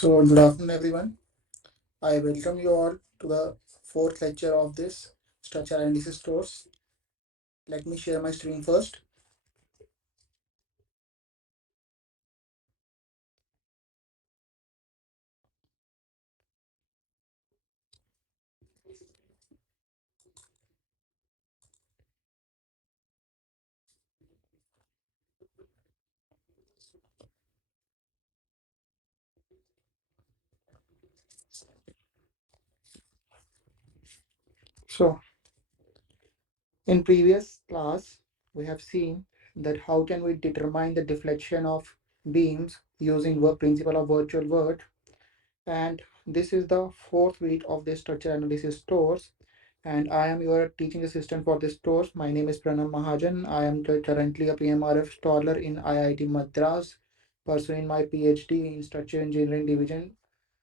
So, good afternoon, everyone. I welcome you all to the fourth lecture of this structure analysis course. Let me share my screen first. So, in previous class, we have seen that how can we determine the deflection of beams using the principle of virtual world. And this is the fourth week of this structure analysis course. And I am your teaching assistant for this course. My name is Pranam Mahajan. I am currently a PMRF scholar in IIT Madras, pursuing my PhD in Structural Engineering Division,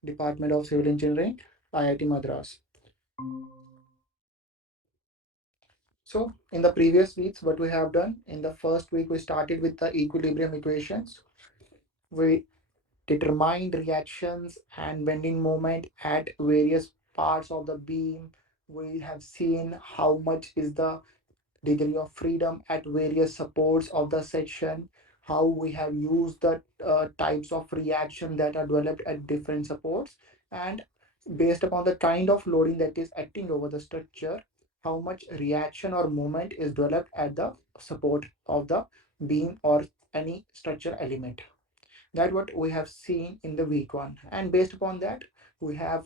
Department of Civil Engineering, IIT Madras. So in the previous weeks, what we have done, in the first week, we started with the equilibrium equations. We determined reactions and bending moment at various parts of the beam. We have seen how much is the degree of freedom at various supports of the section, how we have used the types of reaction that are developed at different supports, and based upon the kind of loading that is acting over the structure, how much reaction or moment is developed at the support of the beam or any structure element. That's what we have seen in the week one. And based upon that, we have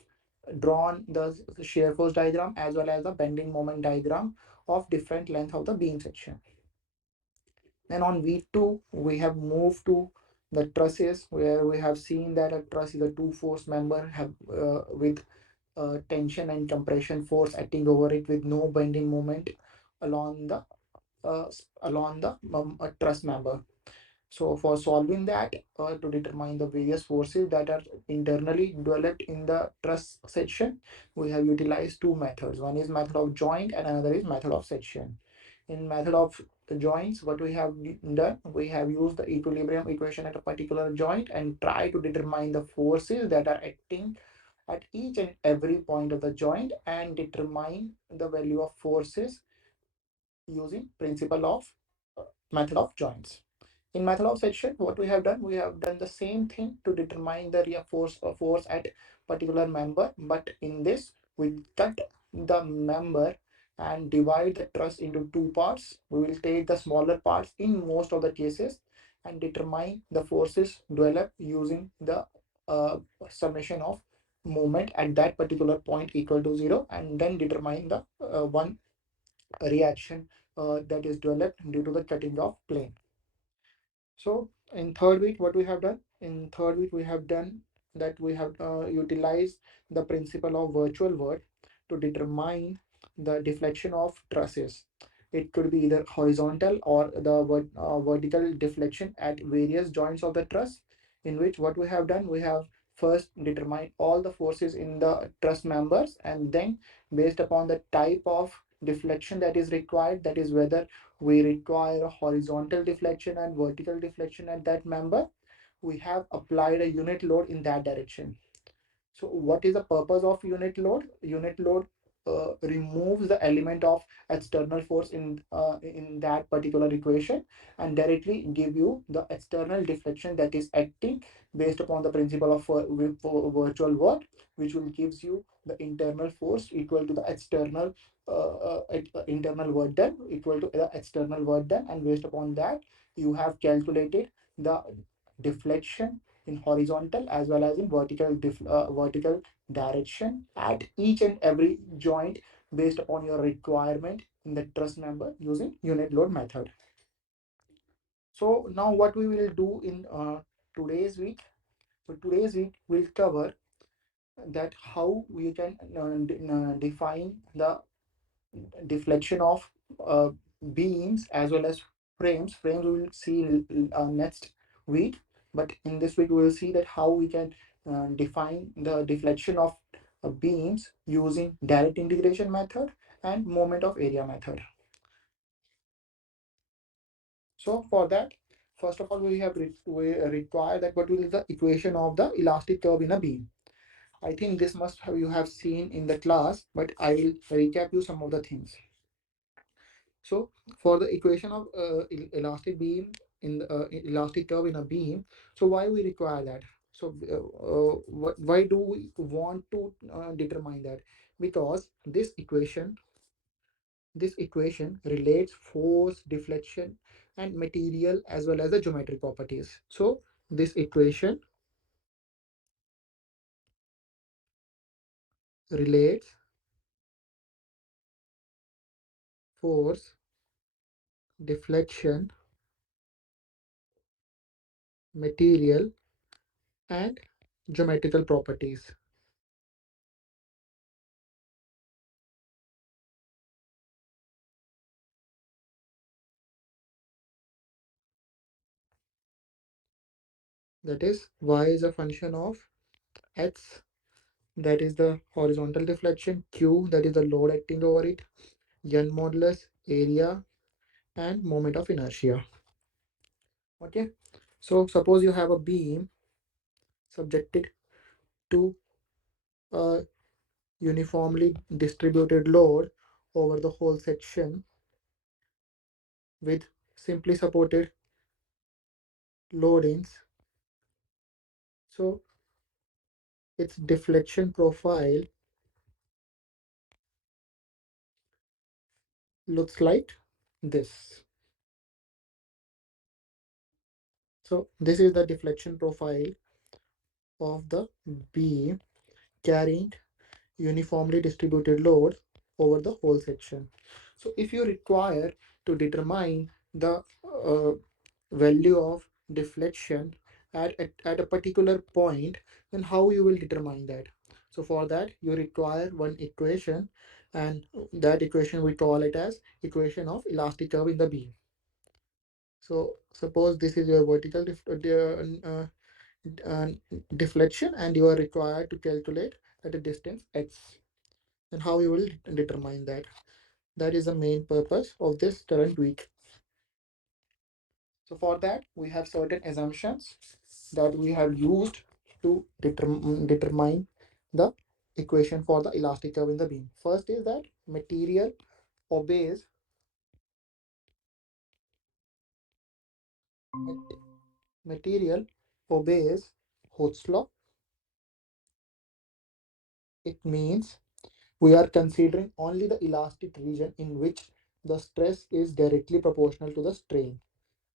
drawn the shear force diagram as well as the bending moment diagram of different length of the beam section. Then on V2, we have moved to the trusses, where we have seen that a truss is a two force member have with tension and compression force acting over it with no bending moment along the uh, truss member. So for solving that, to determine the various forces that are internally developed in the truss section, we have utilized two methods. One is method of joint and another is method of section. In method of joints, what we have done, we have used the equilibrium equation at a particular joint and try to determine the forces that are acting at each and every point of the joint and determine the value of forces using principle of method of joints. In method of section, what we have done the same thing to determine the force at particular member, but in this we cut the member and divide the truss into two parts. We will take the smaller parts in most of the cases and determine the forces developed using the summation of moment at that particular point equal to 0, and then determine the one reaction that is developed due to the cutting of plane. So in third week, what we have done? In third week, we have done that we have utilized the principle of virtual world to determine the deflection of trusses. It could be either horizontal or the vertical deflection at various joints of the truss, in which what we have done, we have first determined all the forces in the truss members, and then based upon the type of deflection that is required, that is whether we require a horizontal deflection and vertical deflection at that member, we have applied a unit load in that direction. So what is the purpose of unit load? Unit load removes the element of external force in that particular equation and directly give you the external deflection that is acting based upon the principle of virtual work, which will gives you the internal force equal to the external internal work done equal to the external work done, and based upon that you have calculated the deflection in horizontal as well as in vertical direction at each and every joint based upon your requirement in the truss member using unit load method. So now what we will do in today's week. So today's week will cover that how we can define the deflection of uh, beams as well as frames. Frames we will see next week, but in this week we will see that how we can define the deflection of beams using direct integration method and moment of area method. So for that, first of all, we require that what will be the equation of the elastic curve in a beam. I think this must have you have seen in the class, but I will recap you some of the things. So for the equation of elastic beam in the elastic curve in a beam, so why we require that? So why do we want to determine that? Because this equation relates force, deflection, and material as well as the geometric properties. So this equation relates force, deflection, material, and geometrical properties. That is, y is a function of x, that is the horizontal deflection, q, that is the load acting over it, n modulus, area, and moment of inertia. Okay, so suppose you have a beam subjected to a uniformly distributed load over the whole section with simply supported loadings. So its deflection profile looks like this. So this is the deflection profile of the beam carrying uniformly distributed load over the whole section. So if you require to determine the value of deflection at a particular point, then how you will determine that? So for that you require one equation, and that equation we call it as equation of elastic curve in the beam. So suppose this is your vertical uh, deflection, and you are required to calculate at a distance x. And how you will determine that? That is the main purpose of this current week. So for that, we have certain assumptions that we have used to determine the equation for the elastic curve in the beam. First is that obeys material obeys Hooke's law. It means we are considering only the elastic region in which the stress is directly proportional to the strain.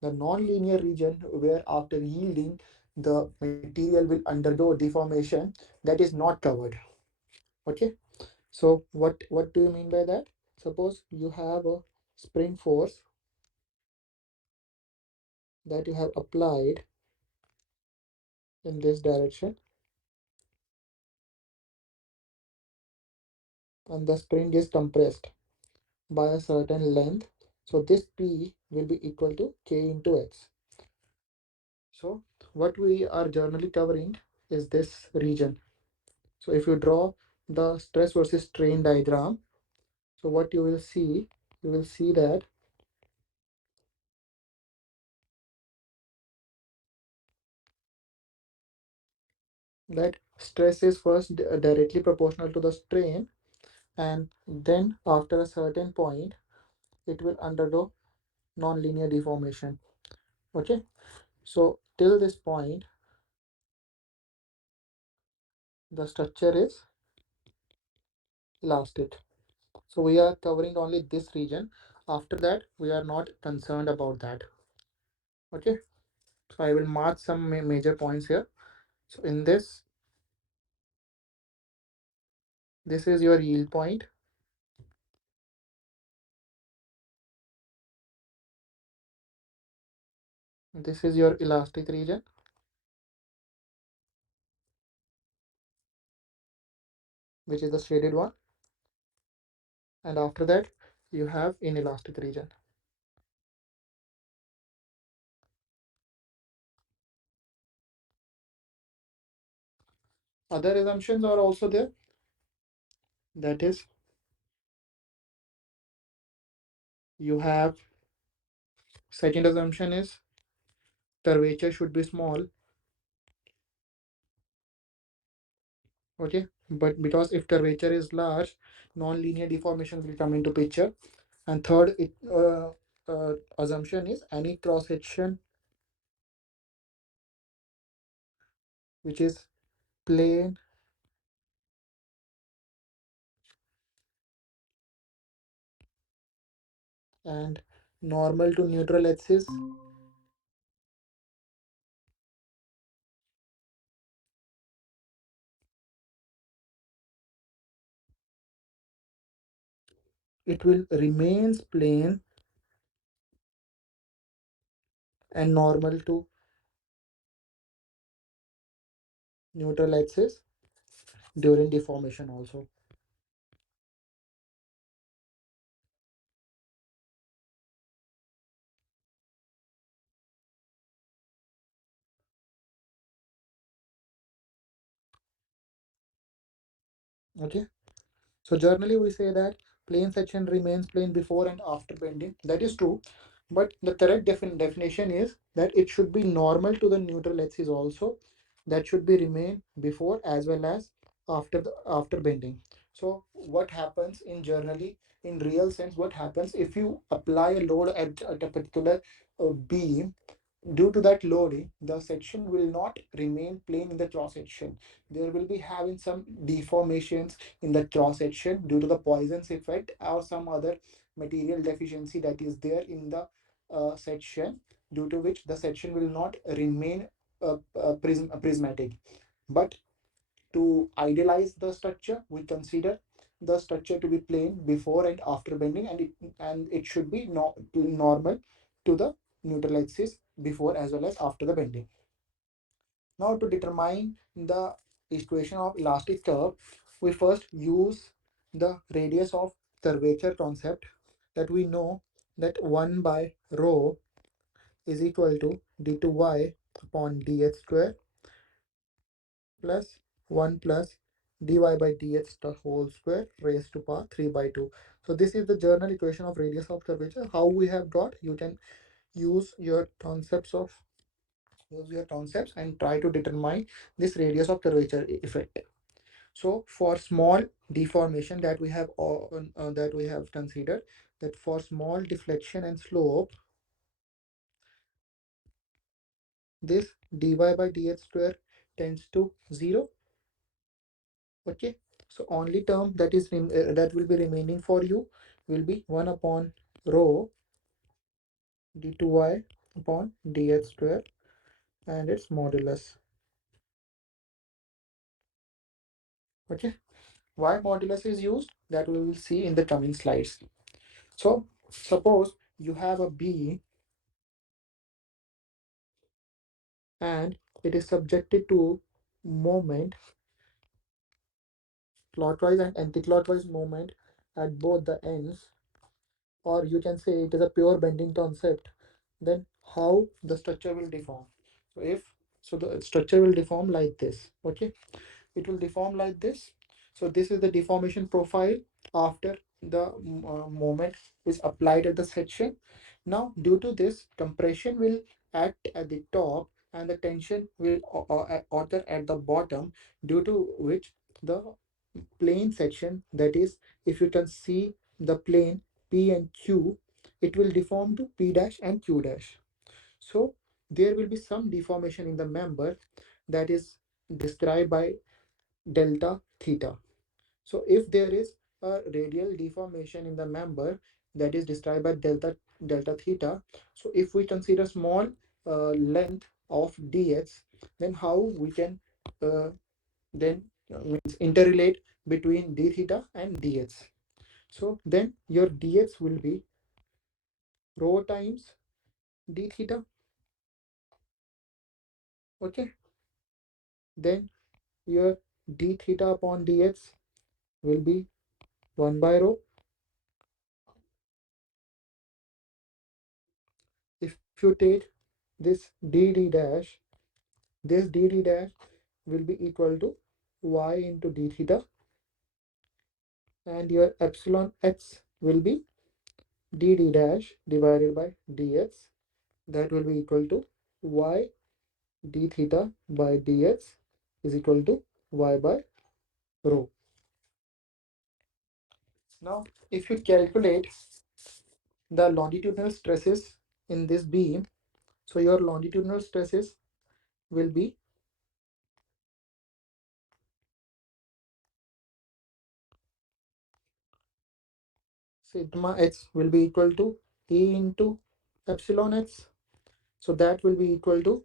The non-linear region where after yielding the material will undergo deformation, that is not covered. Okay, so what do you mean by that? Suppose you have a spring force that you have applied in this direction, and the spring is compressed by a certain length. So this P will be equal to K into X. So what we are generally covering is this region. So if you draw the stress versus strain diagram, so what you will see that stress is first directly proportional to the strain, and then after a certain point it will undergo non-linear deformation. Okay, so till this point the structure is elastic. So we are covering only this region. After that we are not concerned about that. Okay, so I will mark some major points here. So in this is your yield point. This is your elastic region, which is the shaded one, and after that you have inelastic region. Other assumptions are also there. That is, you have second assumption is curvature should be small. Okay, but because if curvature is large, non-linear deformations will come into picture. And third assumption is any cross section which is plane and normal to neutral axis, it will remains plane and normal to neutral axis during deformation also. Okay, so generally we say that plane section remains plane before and after bending. That is true, but the correct definition is that it should be normal to the neutral axis also. That should be remain before as well as after bending. So what happens in generally in real sense? What happens if you apply a load at a particular beam? Due to that loading, the section will not remain plane in the cross section. There will be having some deformations in the cross section due to the Poisson's effect or some other material deficiency that is there in the section, due to which the section will not remain prismatic. But to idealize the structure, we consider the structure to be plane before and after bending, and it should be normal to the neutral axis before as well as after the bending. Now to determine the equation of elastic curve, we first use the radius of curvature concept, that we know that 1 by rho is equal to d2y upon dx square plus 1 plus dy by dx the whole square raised to power 3 by 2. So this is the general equation of radius of curvature. How we have got? You can use your concepts and try to determine this radius of curvature effect. So for small deformation that we have considered, that for small deflection and slope, this dy by dx square tends to 0. Okay, so only term that will be remaining for you will be 1 upon rho d2y upon dx square and its modulus. Okay, why modulus is used, that we will see in the coming slides. So suppose you have a B and it is subjected to moment, clockwise and anti-clockwise moment at both the ends, or you can say it is a pure bending concept, then how the structure will deform? So if so the structure will deform like this. Okay, it will deform like this. So this is the deformation profile after the moment is applied at the section. Now due to this, compression will act at the top and the tension will occur at the bottom, due to which the plane section, that is, if you can see the plane P and Q, it will deform to P dash and Q dash. So there will be some deformation in the member that is described by delta theta. So if there is a radial deformation in the member that is described by delta theta, so if we consider small length of dx, then how we can then means interrelate between d theta and dx. So then your dx will be rho times d theta. Okay, then your d theta upon dx will be 1 by rho. If you take this dd dash, this dd dash will be equal to y into d theta, and your epsilon x will be dd dash divided by dx, that will be equal to y d theta by dx is equal to y by rho. Now, if you calculate the longitudinal stresses in this beam, so your longitudinal stresses will be sigma x will be equal to E into epsilon x. So that will be equal to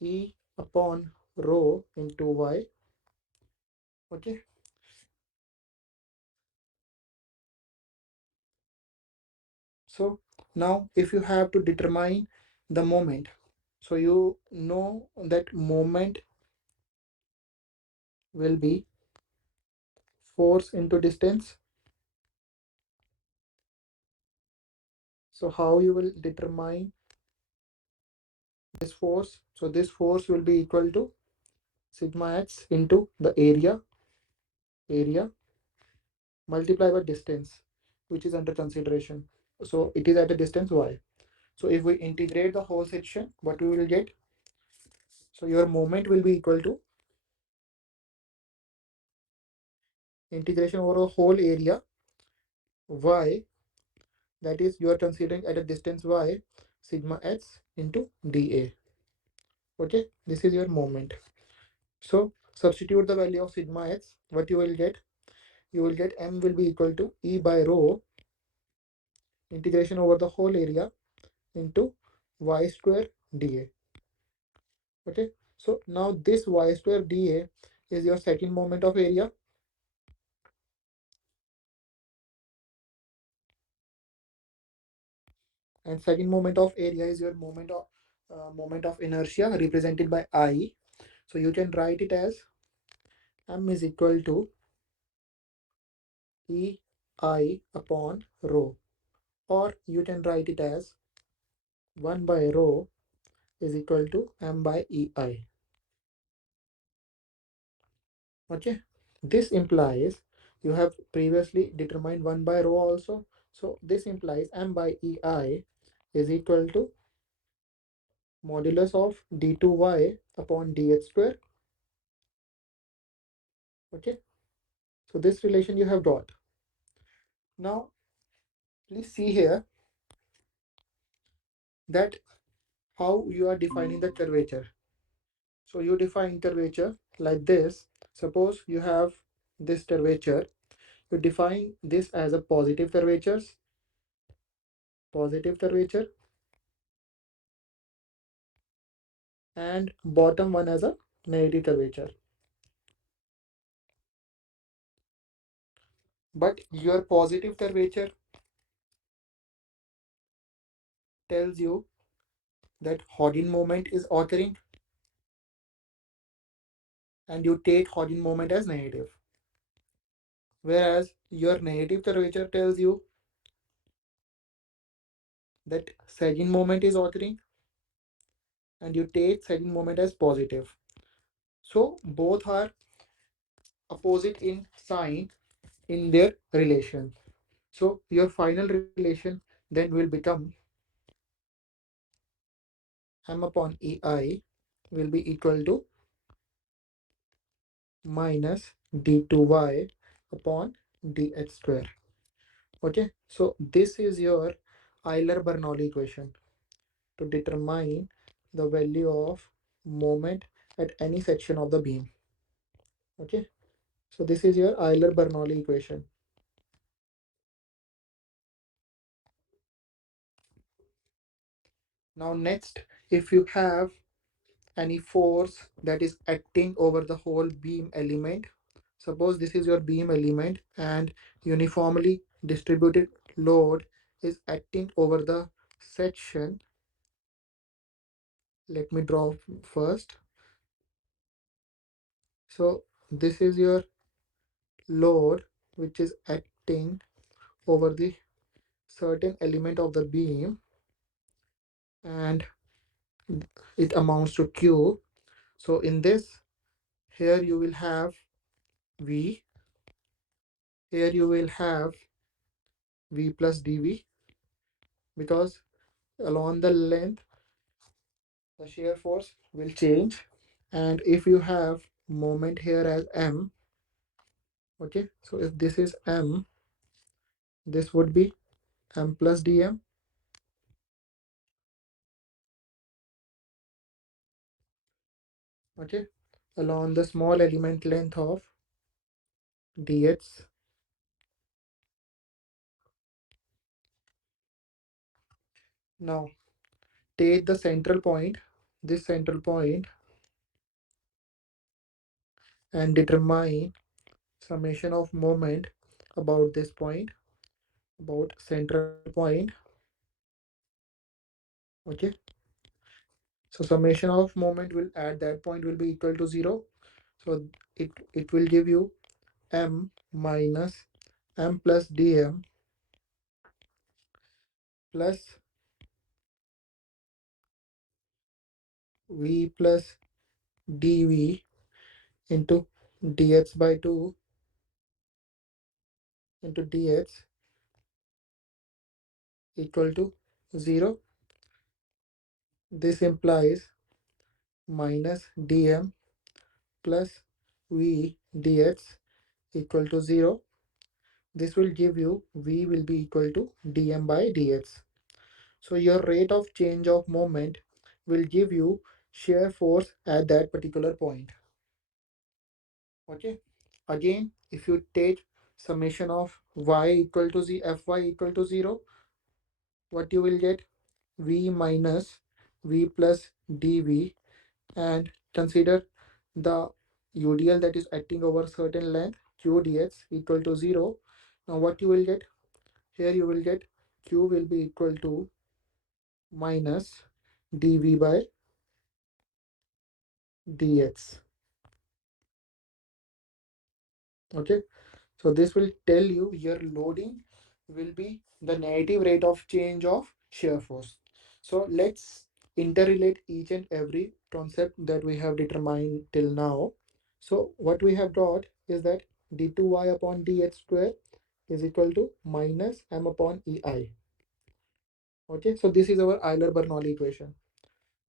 E upon rho into y. Okay. So now if you have to determine the moment, so you know that moment will be force into distance. So how you will determine this force? So this force will be equal to sigma x into the area multiplied by distance, which is under consideration. So it is at a distance y. So if we integrate the whole section, what we will get? So your moment will be equal to integration over a whole area y, that is you are considering at a distance y, sigma x into dA. Okay, this is your moment. So substitute the value of sigma x. What you will get? You will get m will be equal to E by rho integration over the whole area into y square dA. Okay, so now this y square dA is your second moment of area, and second moment of area is your moment of inertia represented by I. So you can write it as m is equal to E I upon rho, or you can write it as 1 by rho is equal to m by EI. Okay, this implies you have previously determined 1 by rho also. So this implies m by EI is equal to modulus of d2y upon dx square. Okay, so this relation you have got. Now please see here that how you are defining the curvature. So you define curvature like this. Suppose you have this curvature, you define this as a positive curvature, and bottom one as a negative curvature. But your positive curvature tells you that Hodgkin moment is occurring, and you take Hodgkin moment as negative. Whereas your negative curvature tells you that sagging moment is occurring, and you take sagging moment as positive. So both are opposite in sign in their relation. So your final relation then will become m upon EI will be equal to minus d2y upon dx square. Okay, so this is your Euler-Bernoulli equation to determine the value of moment at any section of the beam. Okay, so this is your Euler-Bernoulli equation. Now next, if you have any force that is acting over the whole beam element, suppose this is your beam element and uniformly distributed load is acting over the section. Let me draw first. So this is your load which is acting over the certain element of the beam, and it amounts to Q. So in this, here you will have V, here you will have V plus dV, because along the length the shear force will change. And if you have moment here as m, okay, so if this is m, this would be m plus dm, okay, along the small element length of dx. Now take the central point, this central point, and determine summation of moment about this point, about central point, okay. So summation of moment will at that point will be equal to 0. So it will give you m minus m plus dm plus v plus dv into dx by 2 into dx equal to 0. This implies minus dm plus v dx equal to 0. This will give you v will be equal to dm by dx. So your rate of change of moment will give you shear force at that particular point. Okay. Again, if you take summation of y equal to fy equal to 0, what you will get? V minus v plus dv, and consider the UDL that is acting over certain length q dx equal to 0. Now what you will get? Here you will get q will be equal to minus dv by dx. Okay, so this will tell you your loading will be the negative rate of change of shear force. So let's interrelate each and every concept that we have determined till now. So what we have got is that d2y upon dx square is equal to minus m upon ei. Okay, so this is our Euler-Bernoulli equation.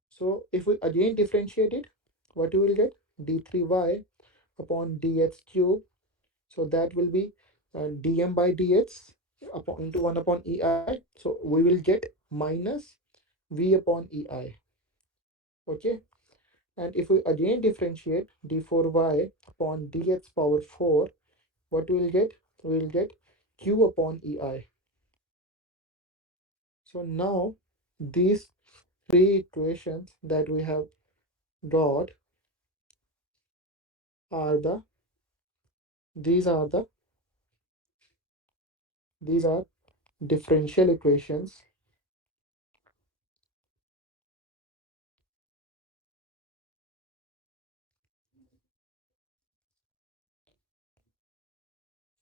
So if we again differentiate it, what you will get? d3y upon dx cube. So that will be dm by dx upon into 1 upon ei. So we will get minus v upon ei. Okay. And if we again differentiate d4y upon dx power 4, what we will get? We will get q upon ei. So now these three equations that we have got are these are the these are differential equations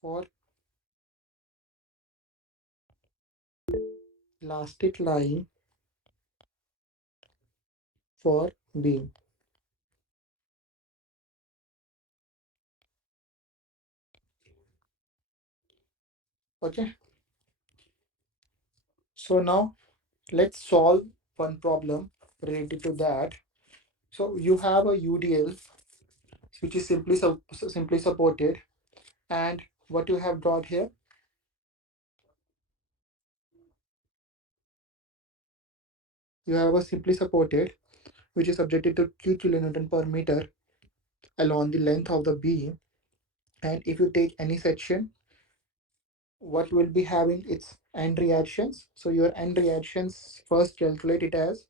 for elastic line for beam. Okay. So now let's solve one problem related to that. So you have a UDL which is simply supported, and what you have got here, you have a simply supported which is subjected to Q kilonewton per meter along the length of the beam. And if you take any section, what you will be having its end reactions. So your end reactions, first calculate it as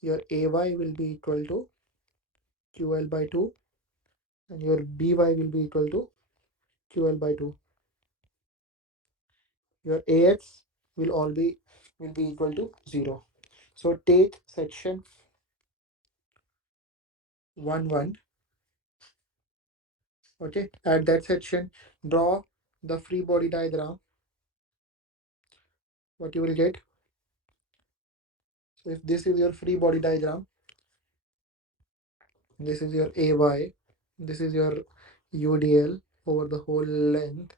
your AY will be equal to QL by 2, and your BY will be equal to QL by 2. Your AX will be equal to 0. So take section 1 1. Okay, at that section, draw the free body diagram. What you will get? So if this is your free body diagram, this is your AY, this is your UDL over the whole length,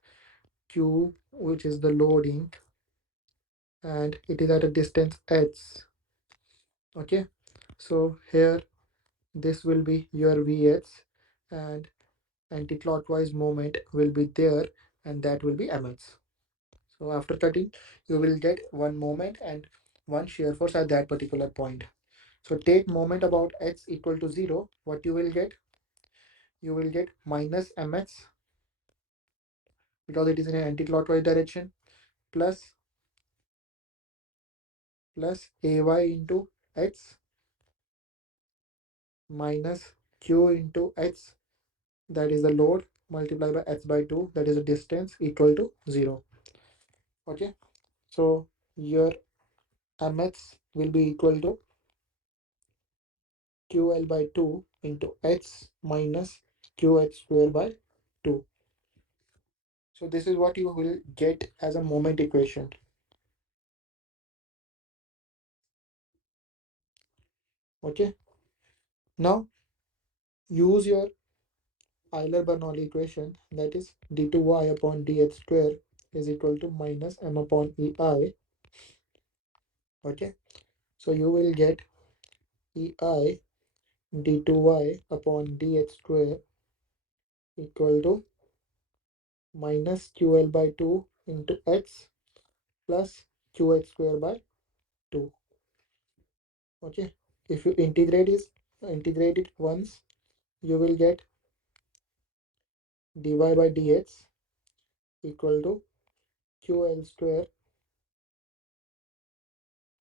Q, which is the loading, and it is at a distance h. Okay, so here this will be your Vx, and anti-clockwise moment will be there, and that will be Mx. So after cutting, you will get one moment and one shear force at that particular point. So take moment about x equal to 0. What you will get? You will get minus mx because it is in an anti-clockwise direction, plus ay into x minus q into x, that is the load, multiplied by x by 2, that is the distance, equal to 0. Okay, so your mx will be equal to ql by 2 into x minus qh square by 2. So this is what you will get as a moment equation. Okay, now use your Euler-Bernoulli equation, that is d2y upon dh square is equal to minus m upon ei. Okay, so you will get ei d2y upon dh square equal to minus ql by 2 into x plus qh square by 2. Okay, if you integrate it once, you will get dy by dx equal to ql square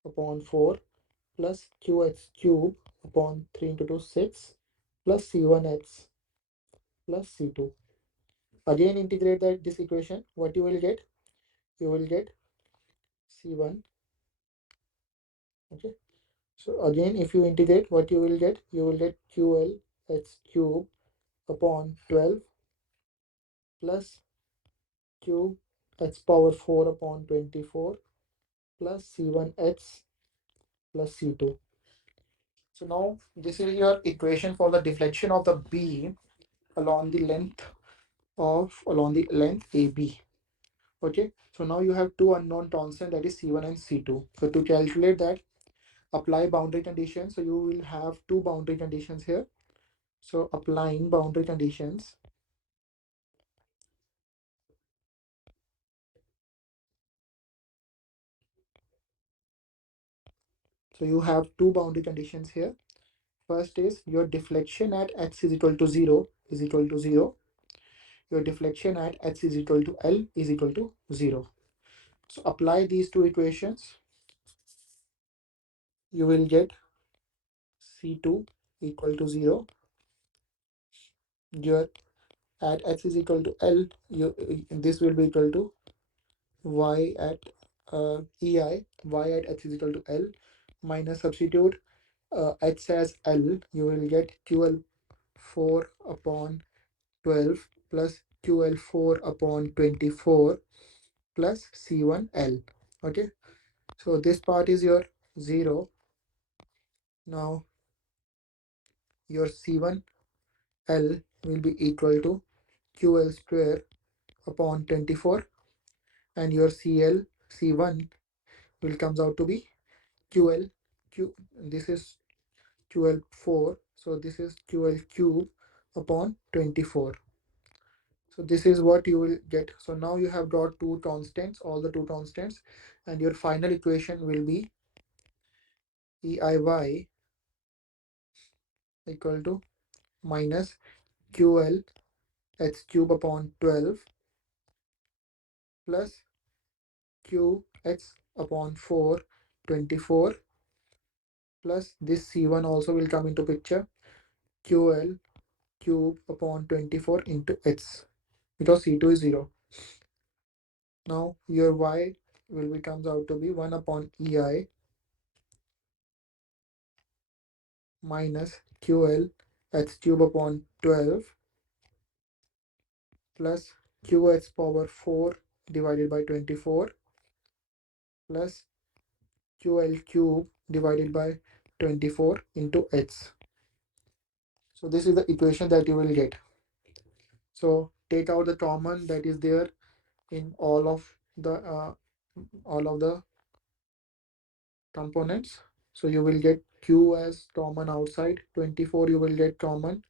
upon 4 plus qx cube upon 3 into 2 6 plus c1x plus c2. Again integrate this equation. What you will get? You will get c1. Okay, so again if you integrate, what you will get? You will get ql x cube upon 12 plus q x power 4 upon 24 plus c1x plus c2. So now this is your equation for the deflection of the beam along the length AB. Okay, so now you have two unknown constant, that is C1 and C2. So to calculate that, apply boundary conditions. So you will have two boundary conditions here. So applying boundary conditions, so you have two boundary conditions here. First is your deflection at x is equal to 0 is equal to 0. Your deflection at x is equal to L is equal to 0. So apply these two equations. You will get C2 equal to 0. Your at x is equal to L, this will be equal to y at y at x is equal to L, minus substitute x as L, you will get QL 4 upon 12 plus QL 4 upon 24 plus C1L. Okay, so this part is your 0. Now your C1L will be equal to QL square upon 24, and your C1 will comes out to be QL this is QL4, so this is QL cube upon 24. So this is what you will get. So now you have got two constants, all the two constants, and your final equation will be EIY equal to minus QL x cube upon 12 plus QX upon 4 24 plus this C1 also will come into picture, QL cube upon 24 into x, because C2 is 0. Now your y will be comes out to be 1 upon EI minus QL x cube upon 12 plus QX power 4 divided by 24 plus QL cube divided by 24 into x. So this is the equation that you will get. So take out the common that is there in all of the components. So you will get Q as common outside, 24 you will get common,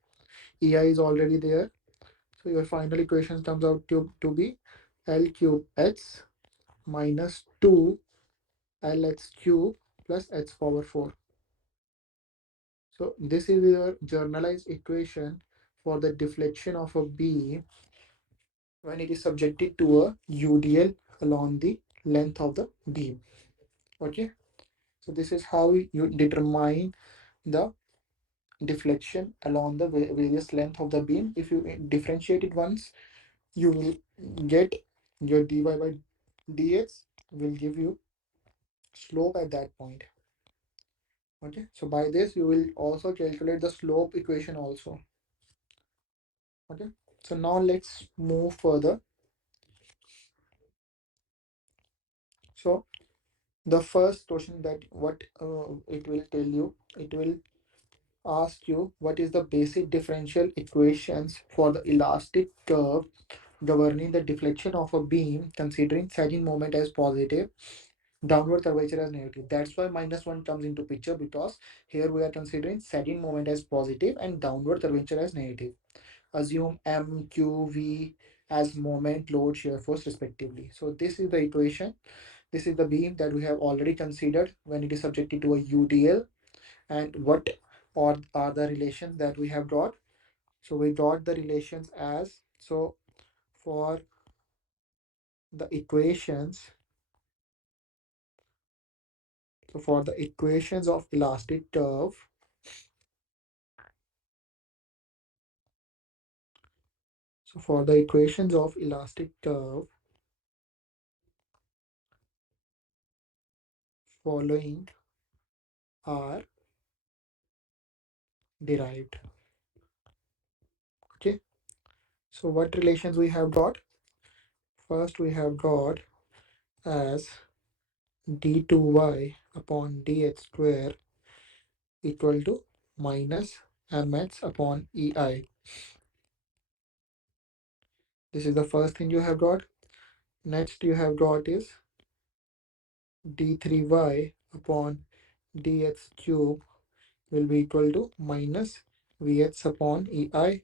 EI is already there. So your final equation comes out to be L cube H minus 2 LH cube plus H power 4. So this is your generalized equation for the deflection of a beam when it is subjected to a UDL along the length of the beam. Okay, so this is how you determine the deflection along the various length of the beam. If you differentiate it once, you will get your dy by dx will give you slope at that point. Okay, so by this you will also calculate the slope equation also. Okay, so now let's move further. So the first question that what it will tell you, it will ask you what is the basic differential equations for the elastic curve governing the deflection of a beam considering sagging moment as positive, downward curvature as negative. That's why -1 comes into picture, because here we are considering sagging moment as positive and downward curvature as negative. Assume M, Q, V as moment, load, shear force respectively. So this is the equation. This is the beam that we have already considered when it is subjected to a UDL. And what are the relations that we have got? So we got the relations as, so for the equations, so for the equations of elastic curve, so for the equations of elastic curve, following are derived. Okay, so what relations we have got? First we have got as d2y upon dx square equal to minus mx upon ei. This is the first thing you have got. Next you have got is d3y upon dx cube will be equal to minus vx upon ei.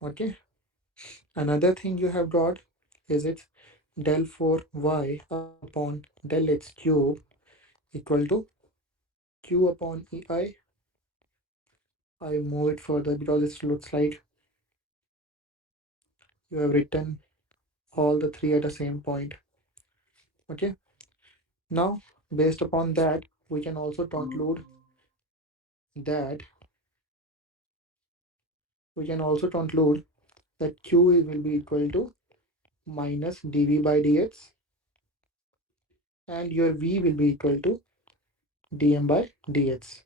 Okay, another thing you have got is it's del 4y upon del x cube equal to q upon ei. I move it further because it looks like you have written all the three at the same point. Okay, now based upon that we can also conclude that q will be equal to minus dv by dx, and your v will be equal to dm by dx.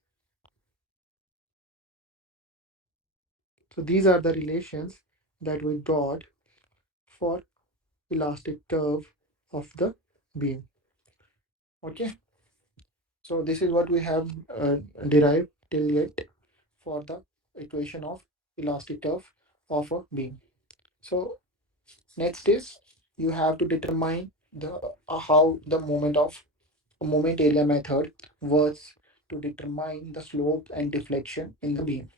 So these are the relations that we got for elastic curve of the beam. Okay, so this is what we have derived till yet for the equation of elastic curve of a beam. So next is you have to determine the how the moment area method works to determine the slope and deflection in the beam.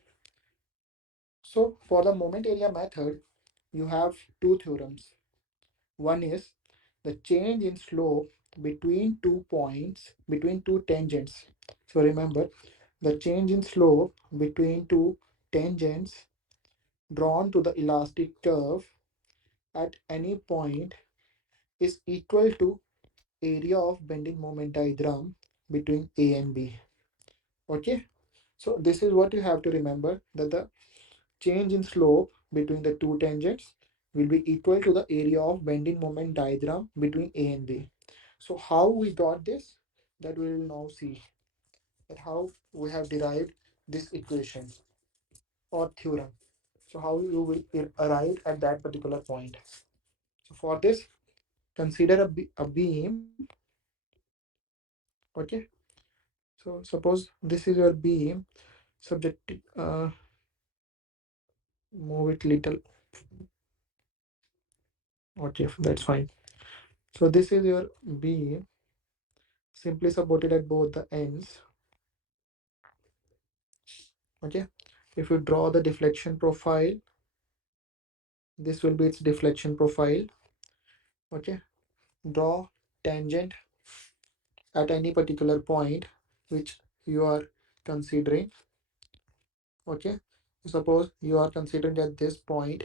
So for the moment area method, you have two theorems. One is the change in slope between 2 points, between two tangents. So remember, the change in slope between two tangents drawn to the elastic curve at any point is equal to area of bending moment diagram between A and B. Okay, so this is what you have to remember, that the change in slope between the two tangents will be equal to the area of bending moment diagram between A and B. So how we got this, that we will now see, that how we have derived this equation or theorem. So how you will arrive at that particular point. So for this, consider a beam. Okay, so suppose this is your beam subject, move it little. Okay, that's fine. So this is your beam simply supported at both the ends. Okay, if you draw the deflection profile, this will be its deflection profile. Okay, draw tangent at any particular point which you are considering. Okay, suppose you are considering at this point,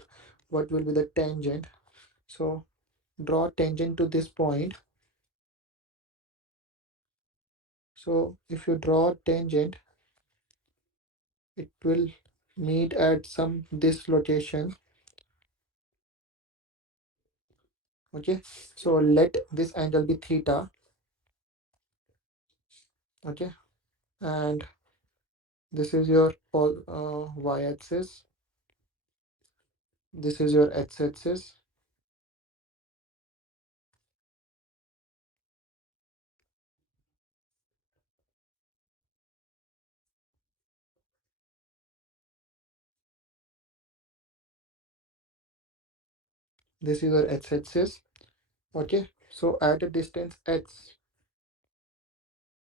what will be the tangent? So draw tangent to this point. So if you draw tangent, it will meet at some this location. Okay, so let this angle be theta. Okay, and this is your y-axis, this is your x-axis. This is your x-axis. Okay, so at a distance x,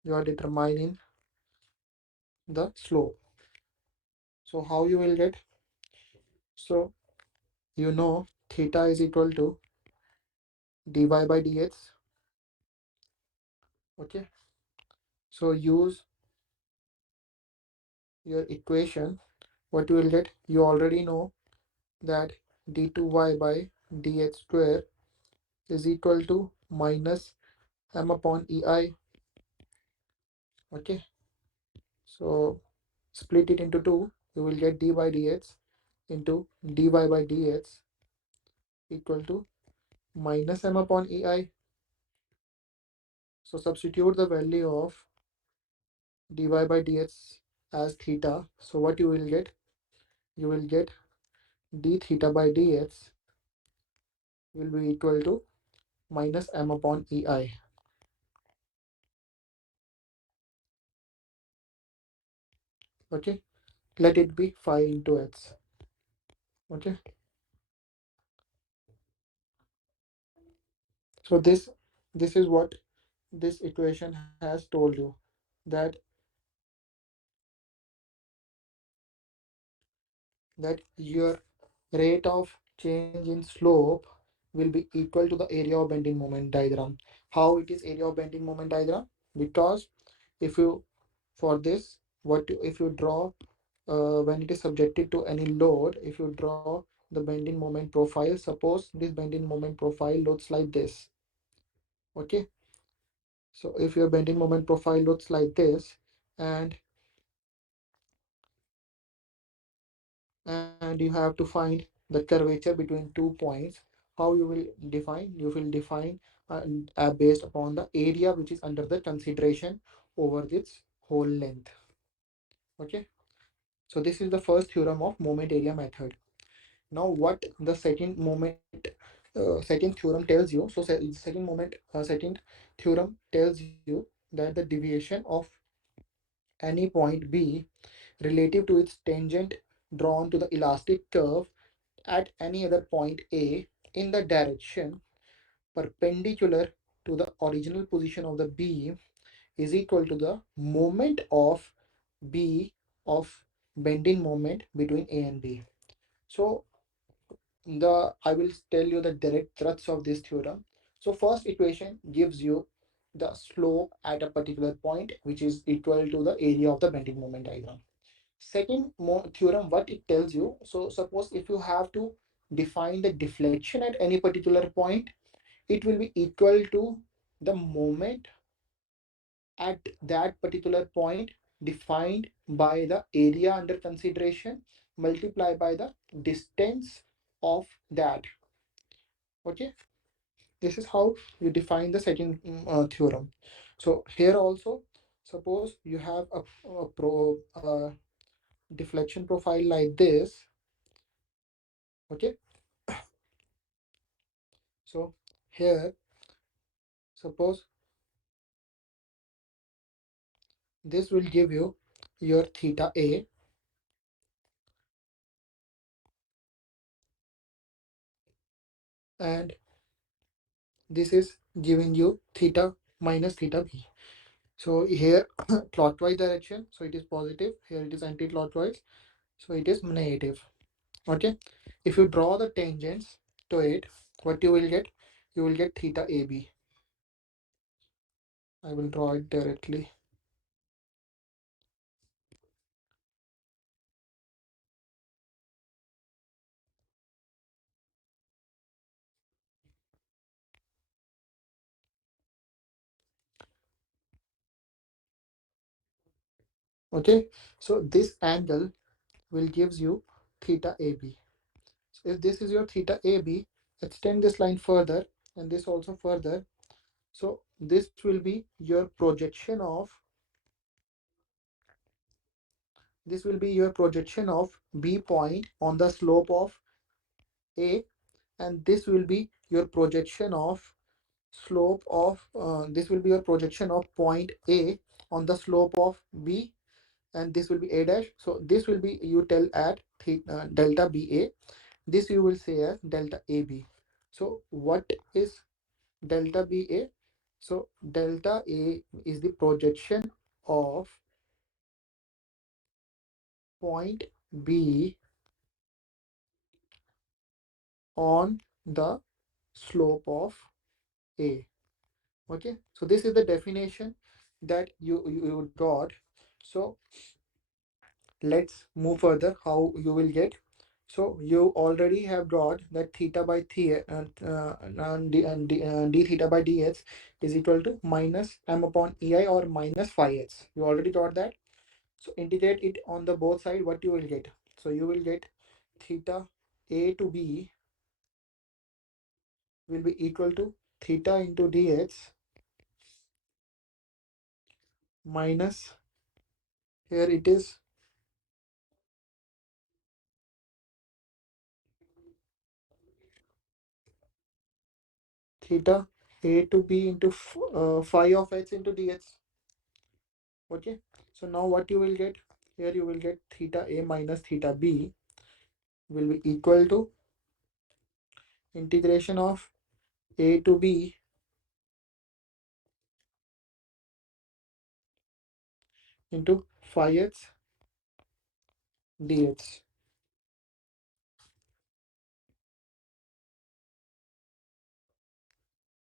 you are determining the slope. So how you will get? So you know theta is equal to dy by dx. Okay, so use your equation. What you will get? You already know that d2y by dx square is equal to minus m upon ei. Okay, so split it into two, you will get d by dx into dy by dx equal to minus m upon ei. So substitute the value of dy by dx as theta. So what you will get? You will get d theta by dx will be equal to minus m upon ei. Okay, let it be 5 into x. Okay, so this is what this equation has told you, that your rate of change in slope will be equal to the area of bending moment diagram. How it is area of bending moment diagram? Because if you, for this, if you draw when it is subjected to any load, if you draw the bending moment profile, suppose this bending moment profile looks like this. Okay, so if your bending moment profile looks like this, and you have to find the curvature between 2 points, how you will define? You will define based upon the area which is under the consideration over this whole length. Okay, so this is the first theorem of moment area method. Now what the second theorem tells you? So second theorem tells you that the deviation of any point B relative to its tangent drawn to the elastic curve at any other point A in the direction perpendicular to the original position of the beam is equal to the moment of B of bending moment between A and B. So I will tell you the direct truths of this theorem. So first equation gives you the slope at a particular point, which is equal to the area of the bending moment diagram. Second theorem, what it tells you, so suppose if you have to define the deflection at any particular point, it will be equal to the moment at that particular point defined by the area under consideration multiplied by the distance of that. Okay, this is how you define the second theorem. So here also, suppose you have a deflection profile like this. Okay, so here, suppose this will give you your theta A, and this is giving you theta minus theta B. So here clockwise direction, so it is positive. Here it is anti-clockwise, so it is negative. Okay. If you draw the tangents to it, what you will get? You will get theta AB. I will draw it directly. Okay. So this angle will gives you theta AB. So if this is your theta AB, extend this line further and this also further. So this will be your projection of B point on the slope of A, and this will be your projection of this will be your projection of point A on the slope of B, and this will be A dash. So this will be, you tell at delta BA. This you will say as delta AB. So what is delta BA? So delta A is the projection of point B on the slope of A. Okay, so this is the definition that you got. So let's move further how you will get. So you already have got that theta by theta d theta by dx is equal to minus m upon ei or minus phi h. You already got that. So integrate it on the both side. What you will get? So you will get theta a to b will be equal to theta into dx minus, here it is theta a to b into phi of h into dx. Okay, so now what you will get? Here you will get theta a minus theta b will be equal to integration of a to b into phi h dx.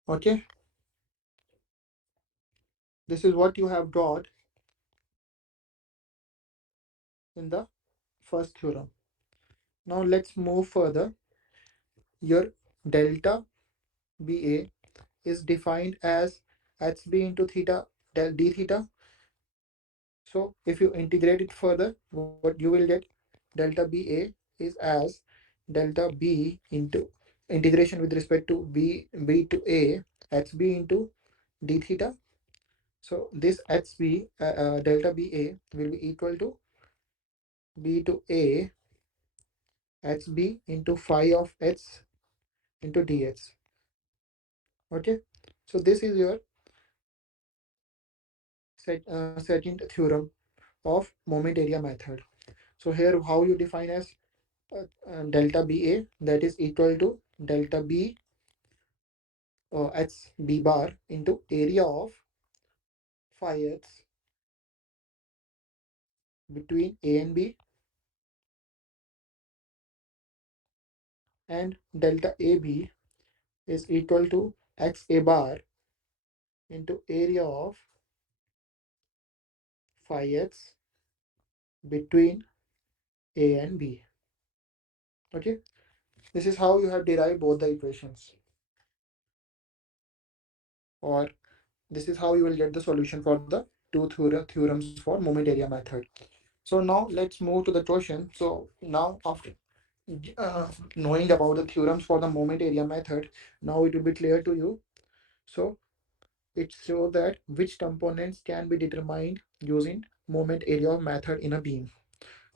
Okay, this is what you have got in the first theorem. Now let's move further. Your delta BA is defined as HB into theta del d theta. So if you integrate it further, what you will get, delta BA is as delta B into integration with respect to B to A, HB into d theta. So this HB delta BA will be equal to B to A HB into phi of H into dx. Okay, so this is your second theorem of moment area method. So here how you define as delta BA, that is equal to delta B H B bar into area of phi H between A and B, and delta AB is equal to X A bar into area of phi H between A and B. Okay, this is how you have derived both the equations, or this is how you will get the solution for the two theorems for moment area method. So now let's move to the question. So now after knowing about the theorems for the moment area method, now it will be clear to you. So it shows that which components can be determined using moment area method in a beam.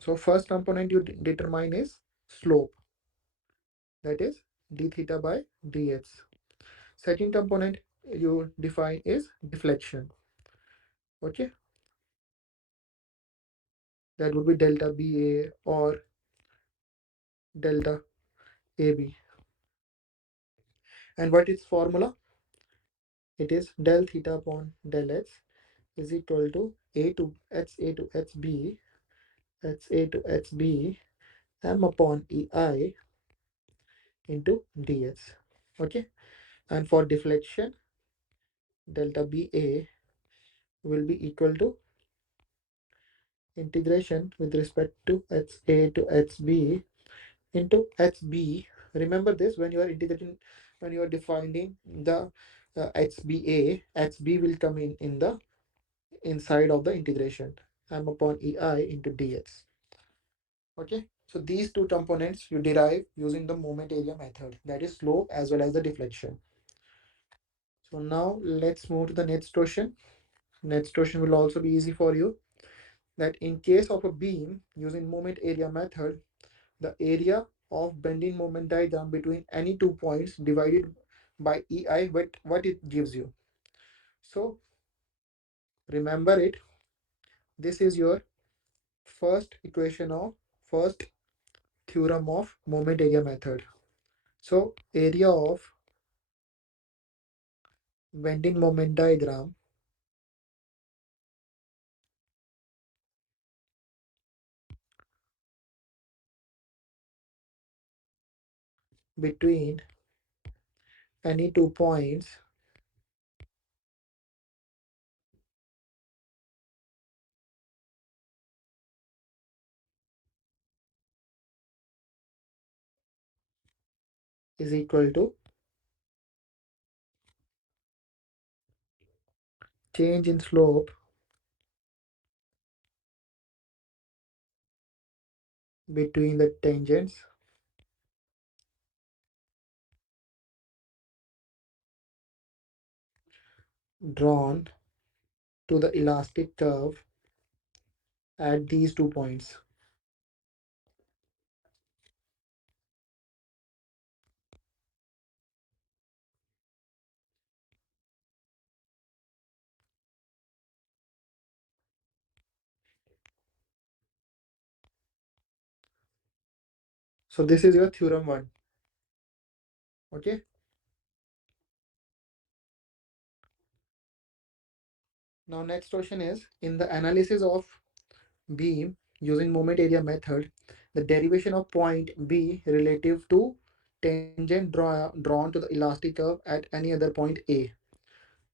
So first component you determine is slope, that is d theta by dx. Second component you define is deflection. Okay, that would be delta BA or delta AB. And what is formula? It is del theta upon del x is equal to A to HA to HB, HA to HB, M upon EI into ds. Okay, and for deflection, delta BA will be equal to integration with respect to HA to HB into HB. Remember this when you are integrating, when you are defining the HBA, HB will come in the inside of the integration, M upon EI into ds. Okay, so these two components you derive using the moment area method, that is slope as well as the deflection. So now let's move to the next question. Next question will also be easy for you. That in case of a beam using moment area method, the area of bending moment diagram between any 2 points divided by EI, what it gives you. So remember it. This is your first equation of first theorem of moment area method. So area of bending moment diagram between any 2 points is equal to change in slope between the tangents drawn to the elastic curve at these 2 points. So this is your theorem 1. Okay. Now next question is, in the analysis of beam using moment area method, the derivation of point B relative to tangent drawn to the elastic curve at any other point A.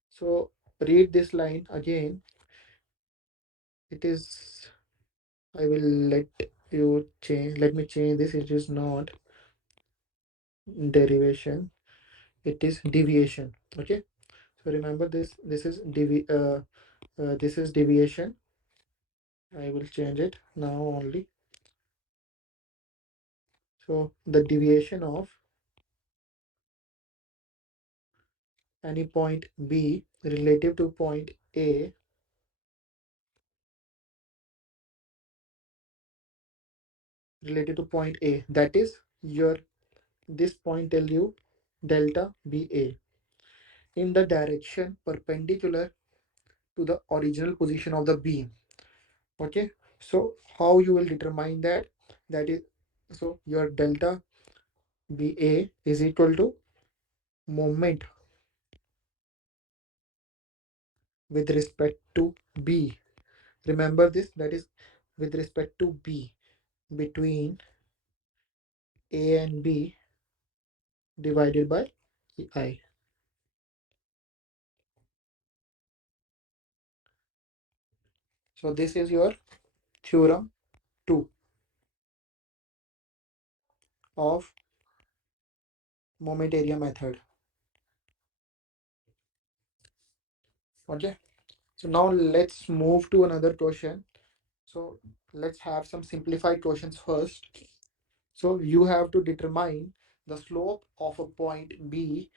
So read this line again. It is, I will let you change, let me change this. It is not derivation, it is deviation. Okay, so remember this, this is deviation. I will change it now only. So the deviation of any point B relative to point A that is your, this point tell you delta BA in the direction perpendicular to the original position of the beam. Okay, so how you will determine that? That is, so your delta BA is equal to moment with respect to B. Remember this, that is with respect to B between A and B divided by EI. So this is your theorem 2 of moment area method. Okay, so now let's move to another question. So let's have some simplified questions first. So you have to determine the slope of a point B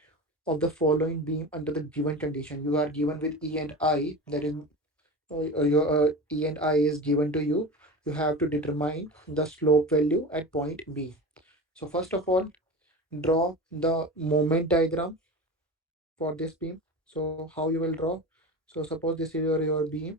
of the following beam under the given condition. You are given with E and I, that is your E and I is given to you. You have to determine the slope value at point B. So first of all, draw the moment diagram for this beam. So how you will draw? So suppose this is your beam.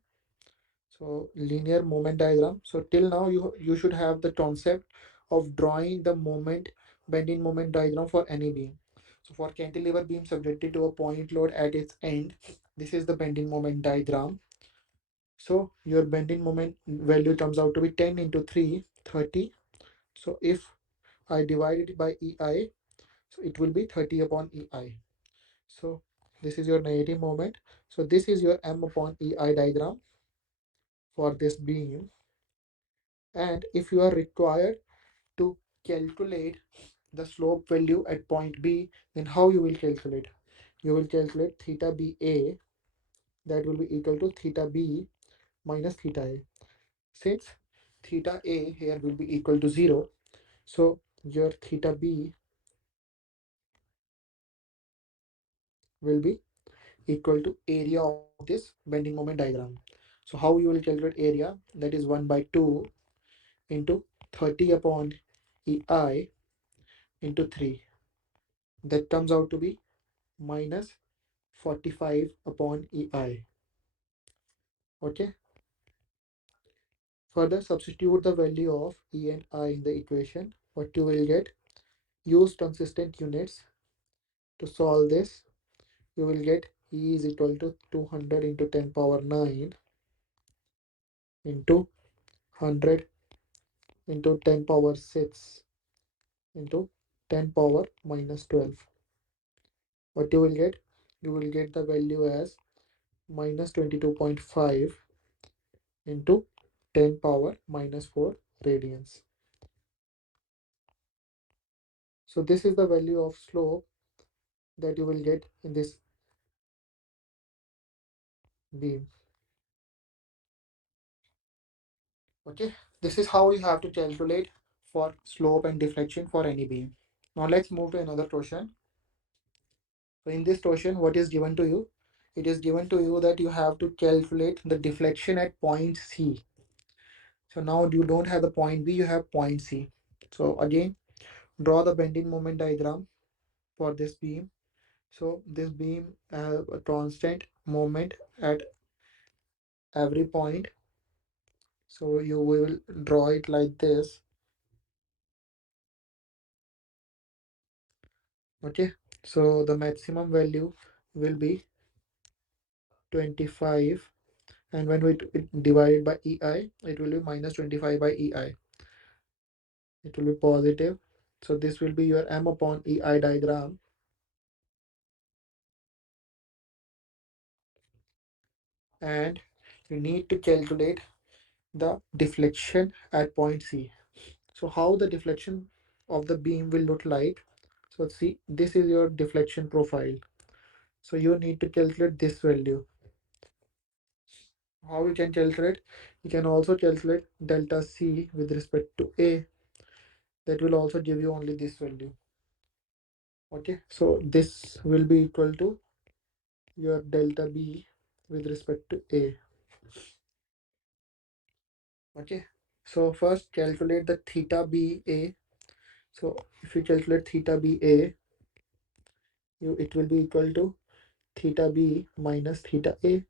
So linear moment diagram. So till now you should have the concept of drawing the moment bending moment diagram for any beam. So for cantilever beam subjected to a point load at its end, this is the bending moment diagram. So your bending moment value comes out to be 10 into 3, 30. So if I divide it by EI, so it will be 30 upon EI. So this is your negative moment. So this is your M upon EI diagram for this beam. And if you are required to calculate the slope value at point B, then how you will calculate? You will calculate theta BA, that will be equal to theta B minus theta A. Since theta A here will be equal to 0, so your theta B will be equal to area of this bending moment diagram. So how you will calculate area? That is 1 by 2 into 30 upon EI into 3. That comes out to be minus 45 upon EI. Okay. Further substitute the value of E and I in the equation. What you will get? Use consistent units to solve this. You will get E is equal to 200 into 10 power 9 into 100 into 10 power 6 into 10 power minus 12. What you will get? You will get the value as minus 22.5 into 10 power minus 4 radians. So this is the value of slope that you will get in this beam. Okay, this is how you have to calculate for slope and deflection for any beam. Now let's move to another question. So in this question, what is given to you? It is given to you that you have to calculate the deflection at point C. So now you don't have the point B, you have point C. So again, draw the bending moment diagram for this beam. So this beam has a constant moment at every point. So you will draw it like this. Okay. So the maximum value will be 25, and when we divide it by EI, it will be minus 25 by EI. It will be positive. So this will be your M upon EI diagram. And you need to calculate the deflection at point C. So how the deflection of the beam will look like? So see, this is your deflection profile. So you need to calculate this value. How you can calculate? You can also calculate delta C with respect to A. That will also give you only this value. Okay, so this will be equal to your delta B with respect to A. Okay, so first calculate the theta BA. So if you calculate theta BA, it will be equal to theta B minus theta A.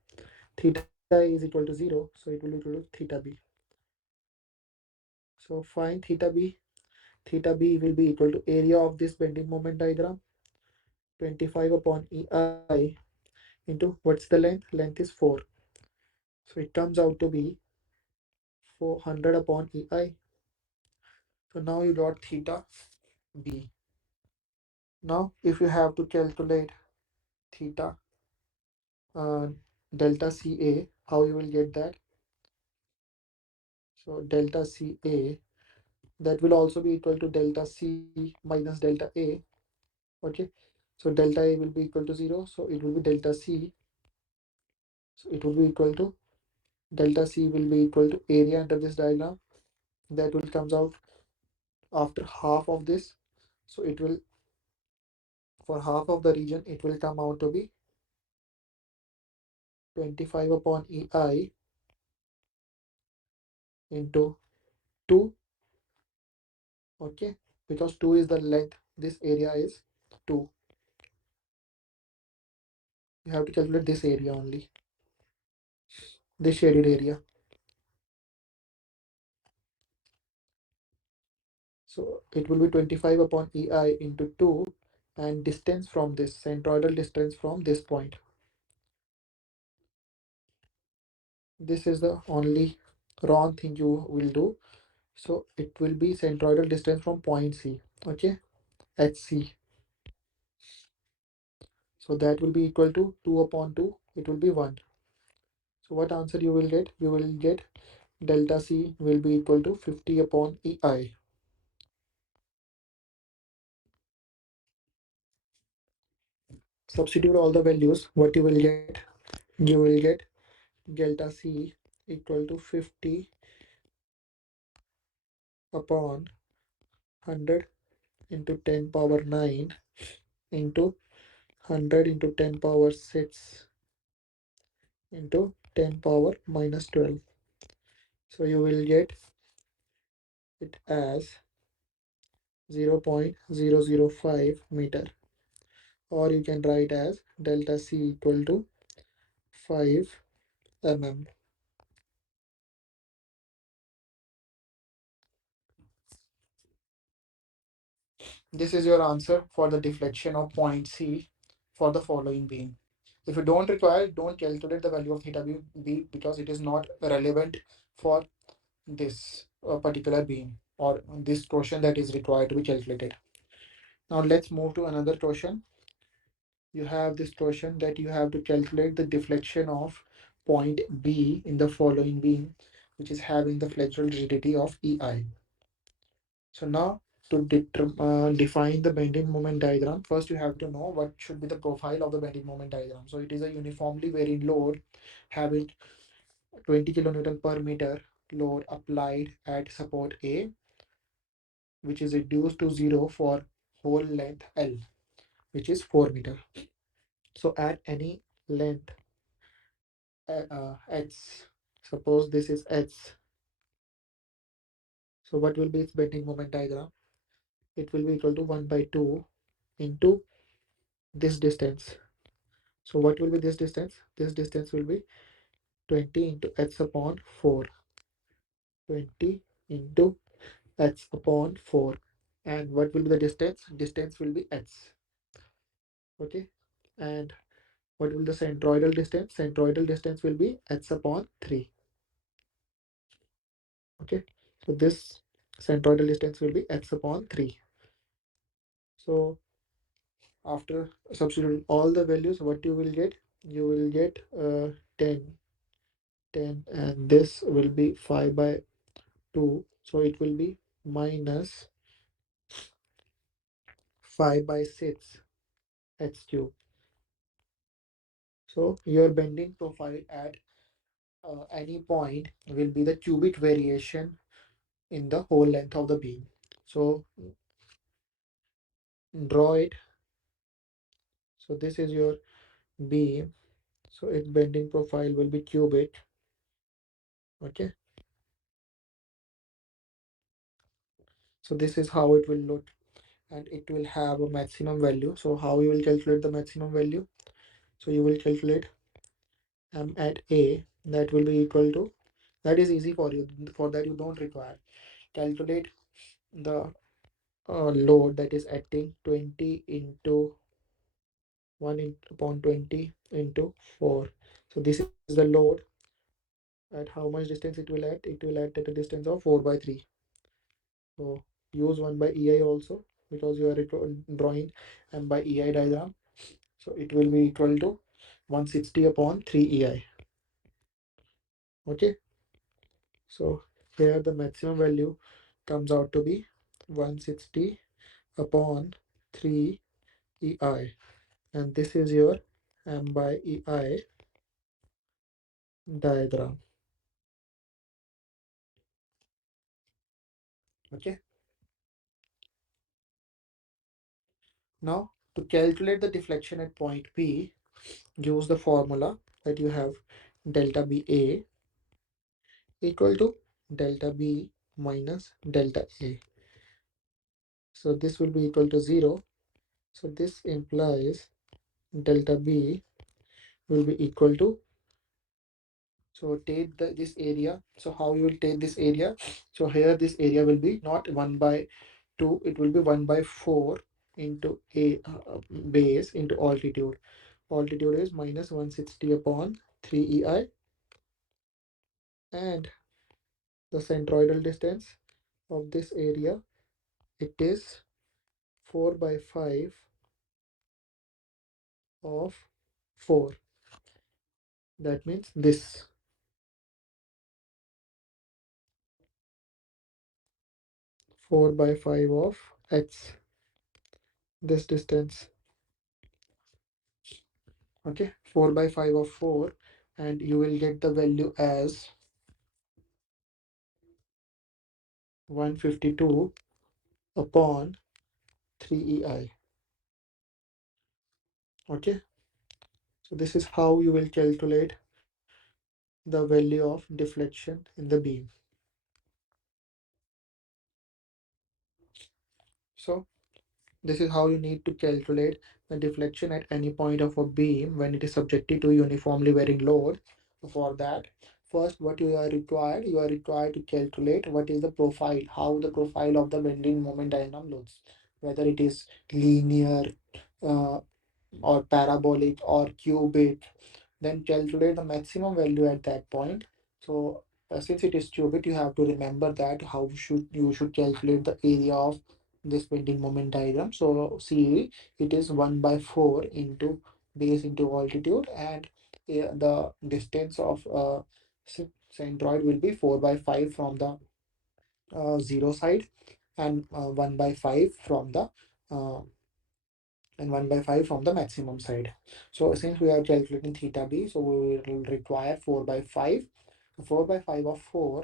Theta A is equal to 0, so it will be equal to theta B. So find theta B. Theta B will be equal to area of this bending moment diagram, 25 upon EI into what's the length? Length is 4. So it comes out to be 400 upon EI. So now you got theta B. Now if you have to calculate theta uh, delta CA, how you will get that? So delta CA, that will also be equal to delta C minus delta A. Okay, so delta A will be equal to 0, so it will be delta C. So it will be equal to delta C will be equal to area under this diagram. That will comes out after half of this. So it will, for half of the region, it will come out to be 25 upon EI into 2. Okay, because 2 is the length, this area is 2. You have to calculate this area only, this shaded area. So it will be 25 upon EI into 2, and distance from this, centroidal distance from this point. This is the only wrong thing you will do. So it will be centroidal distance from point C. Okay, HC. So that will be equal to 2 upon 2. It will be 1. So what answer you will get? You will get delta C will be equal to 50 upon EI. Substitute all the values. What you will get? You will get delta C equal to 50 upon 100 into 10 power 9 into 100 into 10 power 6 into 10 power minus 12. So you will get it as 0.005 meter, or you can write as delta C equal to 5 mm. This is your answer for the deflection of point C for the following beam. If you don't require, don't calculate the value of theta b because it is not relevant for this particular beam or this torsion that is required to be calculated. Now let's move to another torsion. You have this torsion that you have to calculate the deflection of point B in the following beam, which is having the flexural rigidity of EI. So now to define the bending moment diagram, first you have to know what should be the profile of the bending moment diagram. So it is a uniformly varying load having 20 kilonewton per meter load applied at support A, which is reduced to 0 for whole length L, which is 4 meter. So at any length H, suppose this is H. So what will be its bending moment diagram? It will be equal to 1 by 2 into this distance. So what will be this distance? This distance will be 20 into h upon 4. 20 into h upon 4. And what will be the distance? Distance will be h. Okay. And what will the centroidal distance? Centroidal distance will be h upon 3. Okay. So this centroidal distance will be h upon 3. So after substituting all the values, what you will get? You will get 10, 10, and this will be 5 by 2. So it will be minus 5 by 6 h cube. So your bending profile at any point will be the cubic variation in the whole length of the beam. So draw it. So this is your beam. So its bending profile will be cubic. Okay. So this is how it will look, and it will have a maximum value. So how you will calculate the maximum value? So you will calculate m at A, that will be equal to, that is easy for you. For that you don't require. Calculate the load that is acting 20 into 1 upon 20 into 4. So this is the load. At how much distance it will act? It will act at a distance of 4 by 3. So use 1 by EI also, because you are drawing M by EI diagram. So it will be equal to 160 upon 3 EI. Okay. So here the maximum value comes out to be 160 upon 3 EI. And this is your M by EI diagram. Okay. Now to calculate the deflection at point P, use the formula that you have delta BA equal to delta B minus delta A. So this will be equal to 0. So this implies delta B will be equal to, so take this area. So how you will take this area? So here this area will be not 1 by 2, it will be 1 by 4 into a base into altitude. Altitude is minus 160 upon 3 EI. and the centroidal distance of this area, it is 4 by 5 of 4. That means this 4 by 5 of x, this distance. Okay, 4 by 5 of 4, and you will get the value as 152 upon 3ei. Okay, so this is how you will calculate the value of deflection in the beam. So this is how you need to calculate the deflection at any point of a beam when it is subjected to uniformly varying load. For that, first what you are required to calculate what is the profile, how the profile of the bending moment diagram looks, whether it is linear, uh, or parabolic or cubic. Then calculate the maximum value at that point. So since it is cubic, you have to remember that how should you should calculate the area of this bending moment diagram. So see, it is 1 by 4 into base into altitude, and the distance of centroid will be 4 by 5 from the 0 side, and 1 by 5 from the uh, 1 by 5 from the maximum side. So since we are calculating theta b, so we will require 4 by 5. 4 by 5 of 4,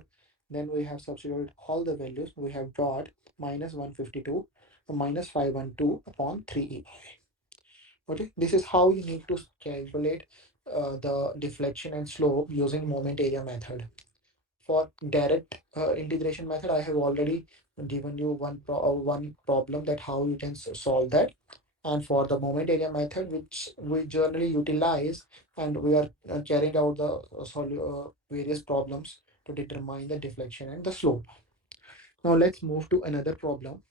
then we have substituted all the values. We have got minus 152, minus 512 upon 3e. Okay, this is how you need to calculate the deflection and slope using moment area method. For direct integration method, I have already given you one problem that how you can solve that. And for the moment area method, which we generally utilize, and we are carrying out the various problems to determine the deflection and the slope. Now let's move to another problem.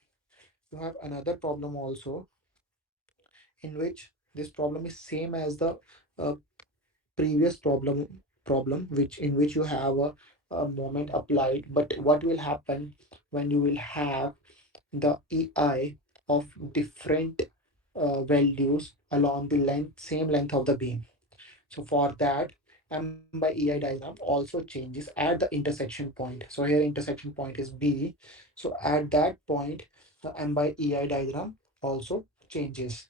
You have another problem also, in which this problem is same as the uh, previous problem which in which you have a moment applied. But what will happen when you will have the ei of different values along the same length of the beam? So for that, m by ei diagram also changes at the intersection point. So here intersection point is b, so at that point the m by ei diagram also changes.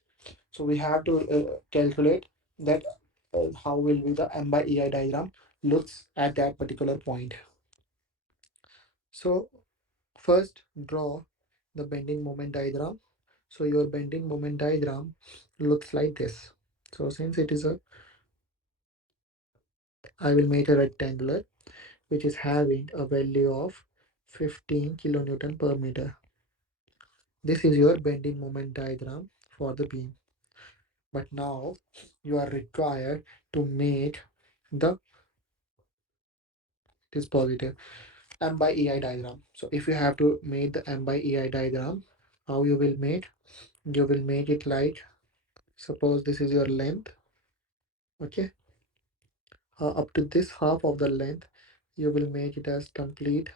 So we have to calculate that how will be the m by ei diagram looks at that particular point. So first draw the bending moment diagram. So your bending moment diagram looks like this. So since it is a, I will make a rectangular which is having a value of 15 kilonewton per meter. This is your bending moment diagram for the beam. But now you are required to make the this positive m by ei diagram. So if you have to make the m by ei diagram, how you will make? You will make it like, suppose this is your length. Okay, up to this half of the length, you will make it as complete.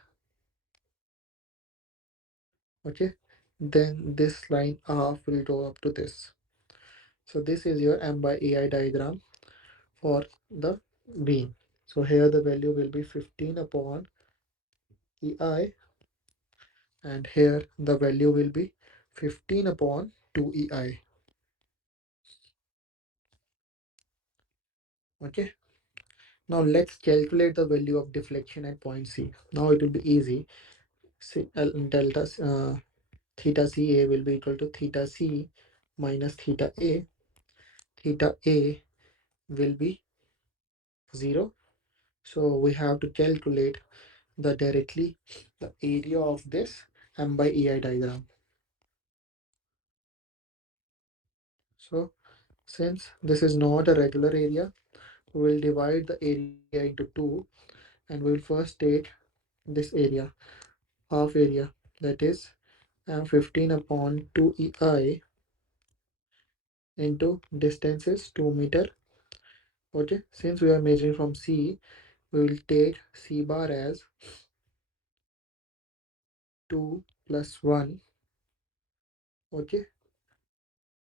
Okay, then this line half will go up to this. So this is your m by ei diagram for the beam. So here the value will be 15 upon ei, and here the value will be 15 upon 2ei. Okay, now let's calculate the value of deflection at point C. Now it will be easy. Delta theta ca will be equal to theta c minus theta a. Theta a will be 0. So we have to calculate the directly the area of this m by ei diagram. So since this is not a regular area, we will divide the area into 2, and we will first take this area, half area, that is 15 upon 2ei into distance is 2 meter. Okay, since we are measuring from C, we will take C bar as 2 plus 1. Okay.